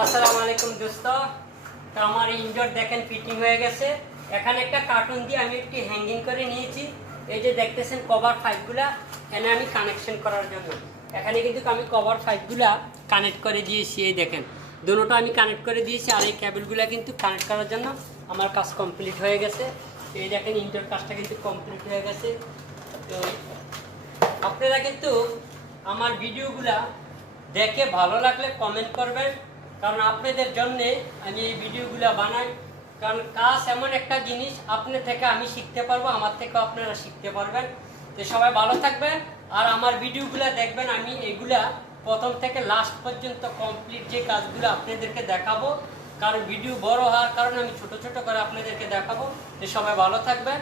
আসসালামু আলাইকুম দোস্ত। তো আমার ইনডোর দেখেন ফিটিং হয়ে গেছে। এখানে একটা কার্টুন দিয়ে আমি একটি হ্যাঙ্গিং করে নিয়েছি। এই যে দেখতেছেন কভার পাইপগুলা এখানে আমি কানেকশন করার জন্য। এখানে কিন্তু আমি কভার পাইপগুলা কানেক্ট করে দিয়েছি। এই দেখেন দুটোটা আমি কানেক্ট করে দিয়েছি, আর এই কেবলগুলা কিন্তু কানেক্ট করার জন্য আমার কাজ কমপ্লিট হয়ে গেছে। এই দেখেন ইনডোর কাজটা কিন্তু কমপ্লিট হয়ে গেছে। তো আপনারা কিন্তু আমার ভিডিওগুলা দেখে ভালো লাগলে কমেন্ট করবেন, কারণ আপনাদের জন্যে আমি এই ভিডিওগুলো বানাই। কারণ কাজ এমন একটা জিনিস, আপনার থেকে আমি শিখতে পারবো, আমার থেকেও আপনারা শিখতে পারবেন। তো সবাই ভালো থাকবেন আর আমার ভিডিওগুলো দেখবেন। আমি এগুলা প্রথম থেকে লাস্ট পর্যন্ত কমপ্লিট যে কাজগুলো আপনাদেরকে দেখাবো, কারণ ভিডিও বড় হওয়ার কারণে আমি ছোট ছোট করে আপনাদেরকে দেখাবো। তো সবাই ভালো থাকবেন।